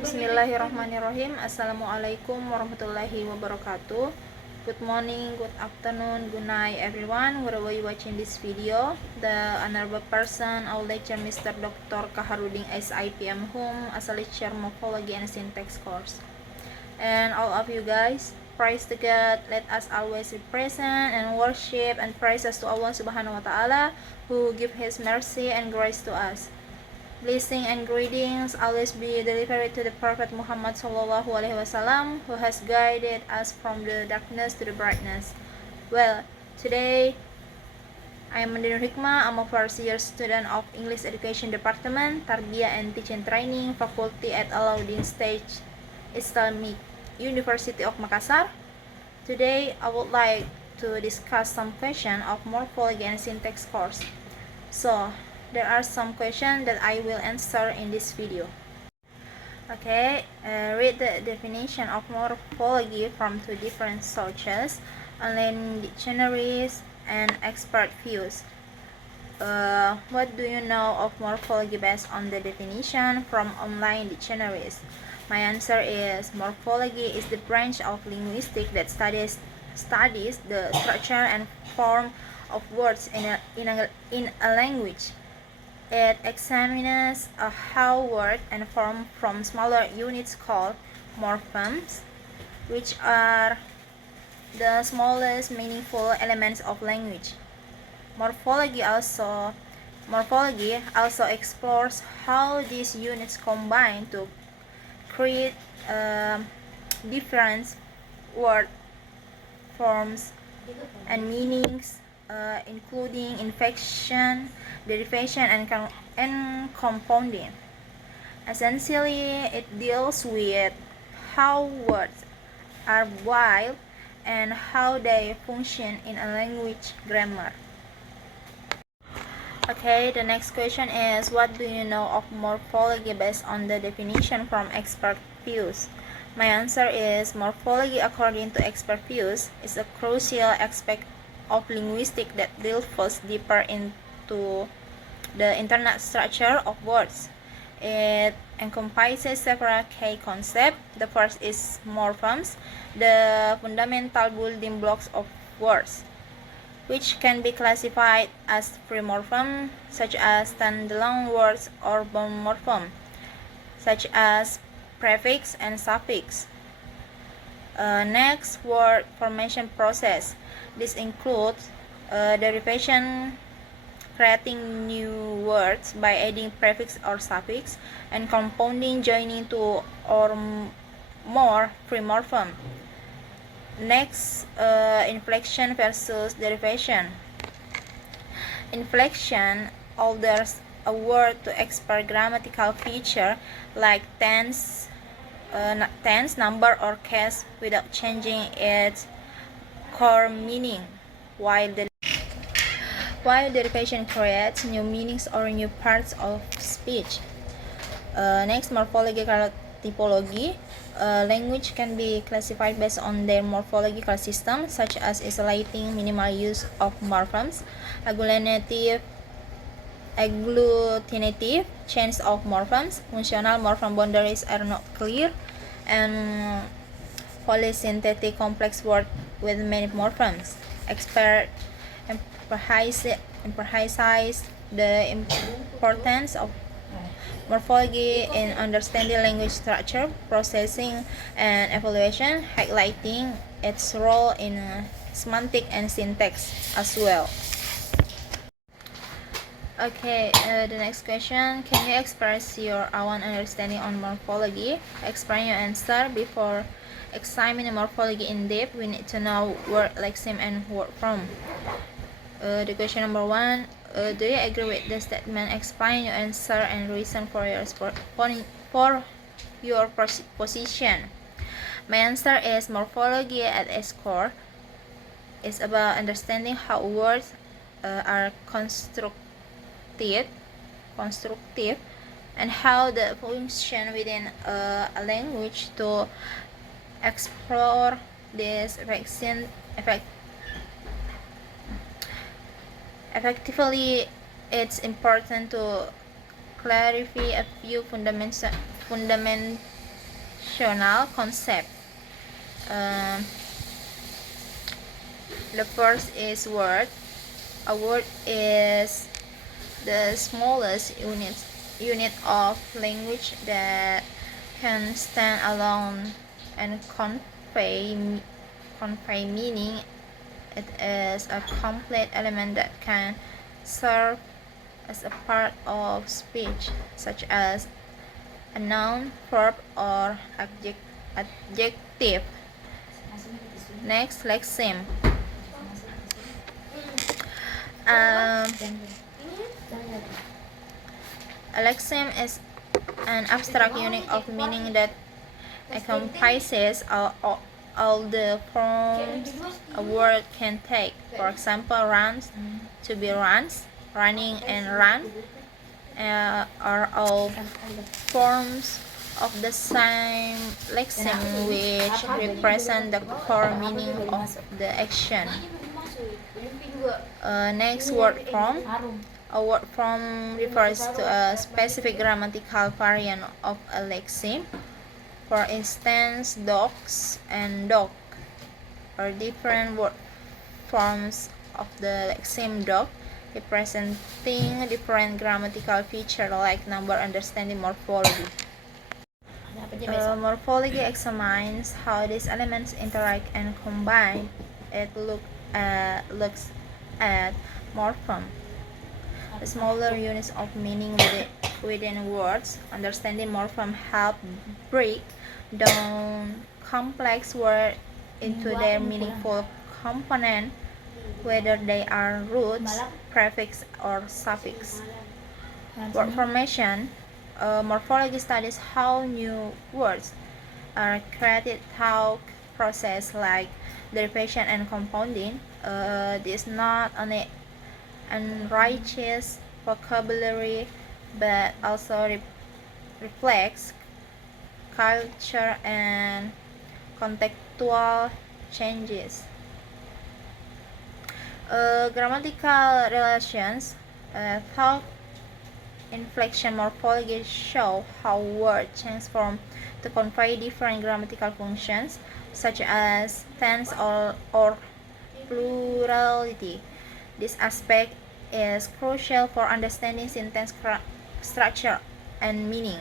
Bismillahirrahmanirrahim. Assalamualaikum warahmatullahi wabarakatuh. Good morning, good afternoon, good night everyone. Wherever you watching this video, the honorable person, our lecturer Mr. Dr. Kaharuddin S.IP M.Hum as a lecturer Morphology and Syntax course. And all of you guys, praise to God. Let us always be present and worship and praises to Allah Subhanahu wa Ta'ala, who give His mercy and grace to us. Blessing and greetings always be delivered to the Prophet Muhammad Sallallahu Alaihi Wasallam, who has guided us from the darkness to the brightness. Well, today I am Nurhikma. I'm a first-year student of English Education Department, Tarbiyah and Teaching Training Faculty at Alauddin Stage, Islamic University of Makassar. Today I would like to discuss some questions of Morphology and Syntax course. So, there are some questions that I will answer in this video. Okay, read the definition of morphology from two different sources, online dictionaries and expert views. What do you know of morphology based on the definition from online dictionaries? My answer is morphology is the branch of linguistics that studies the structure and form of words in a language. It examines how words and form from smaller units called morphemes, which are the smallest meaningful elements of language. Morphology also explores how these units combine to create different word forms and meanings, including inflection, derivation, and compounding. Essentially, it deals with how words are built and how they function in a language grammar. Okay, the next question is, what do you know of morphology based on the definition from expert views? My answer is morphology, according to expert views, is a crucial aspect of linguistics that delves deeper into the internal structure of words. It encompasses several key concepts. The first is morphemes, the fundamental building blocks of words, which can be classified as free morphem, such as standalone words, or bound morphem, such as prefix and suffix. Next, word formation process. This includes derivation, creating new words by adding prefix or suffix, and compounding, joining two or more free morphem. Next, inflection versus derivation. Inflection alters a word to express grammatical feature like tense, number, or case without changing its core meaning, while derivation creates new meanings or new parts of speech. Next, morphological typology. Language can be classified based on their morphological system, such as isolating, minimal use of morphemes, agglutinative, change of morphemes, functional morpheme boundaries are not clear, and polysynthetic complex words with many morphemes. Expert emphasize the importance of morphology in understanding language structure, processing, and evaluation, highlighting its role in semantic and syntax as well. Okay, the next question. Can you express your own understanding on morphology? Explain your answer. Before examining morphology in depth, we need to know word lexeme and word form. The question number one. Do you agree with the statement? Explain your answer and reason for your position. My answer is morphology at its core is about understanding how words are constructive, and how they function within a language. To explore this effectively, it's important to clarify a few fundamental functional concept. The first is word. A word is the smallest unit of language that can stand alone and convey meaning. It is a complete element that can serve as a part of speech, such as a noun, verb, or adjective. Next, lexeme. A lexeme is an abstract unit of meaning that encompasses all the forms a word can take. For example, runs, to be runs, running, and run are all forms of the same lexeme which represent the core meaning of the action. Next, word form. A word form refers to a specific grammatical variant of a lexeme. For instance, dogs and dog are different word forms of the lexeme dog, representing different grammatical features like number, understanding, morphology. Morphology examines how these elements interact and combine. It looks at morpheme, the smaller units of meaning within words. Understanding morpheme help break down complex words into their meaningful components, whether they are roots, prefix, or suffix. Word formation. Morphology studies how new words are created through process like derivation and compounding. This not only enriches vocabulary but also reflects culture and contextual changes. Grammatical relations. Thought inflection morphology show how words transform to convey different grammatical functions, such as tense or plurality. This aspect is crucial for understanding sentence structure and meaning.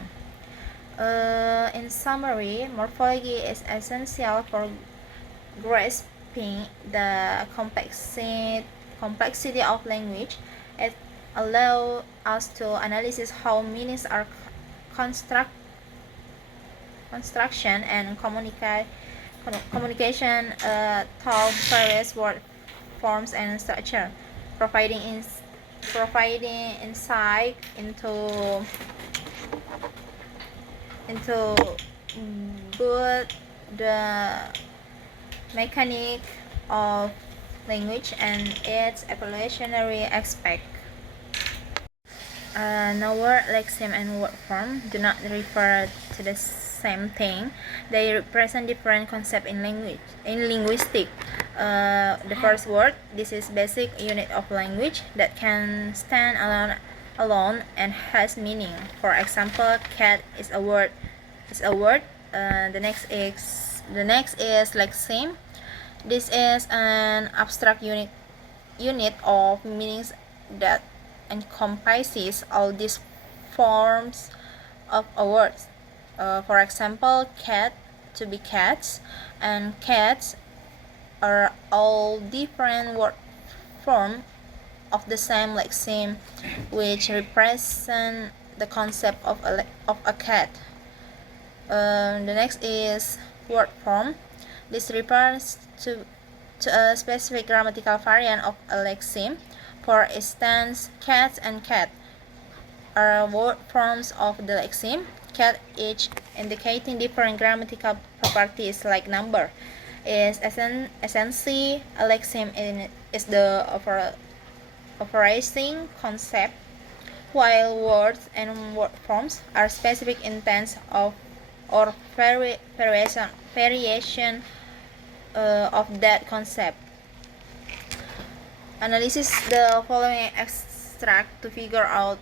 In summary, morphology is essential for grasping the complexity of language. It allows us to analyze how meanings are construction and communication through various word forms and structure, providing insight into both the mechanic of language and its evolutionary aspect. No word lexeme and word form do not refer to the same thing. They represent different concepts in linguistics. The first word. This is basic unit of language that can stand alone and has meaning. For example, cat is a word. The next is lexeme. This is an abstract unit of meanings that encompasses all these forms of a word. For example, cat, to be cats, and cats are all different word forms of the same lexeme, which represent the concept of a cat. The next is word form. This refers to a specific grammatical variant of a lexeme. For instance, cats and cat are word forms of the lexeme. Cat, each indicating different grammatical properties like number, is essentially a lexeme is the operating concept, while words and word forms are specific intents of or variation of that concept. Analysis the following extract to figure out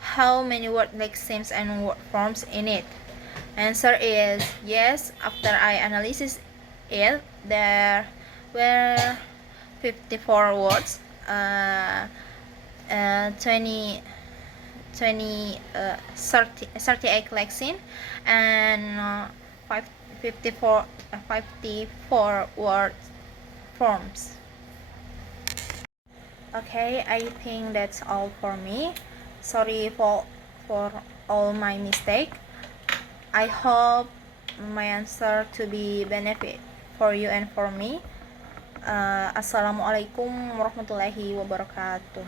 how many word lexemes and word forms in it. Answer is yes. After I analysis it, there were 54 words, 20 38 lexicon, and 54 word forms. Okay, I think that's all for me. Sorry for all my mistake. I hope my answer to be benefit for you and for me. Assalamualaikum warahmatullahi wabarakatuh.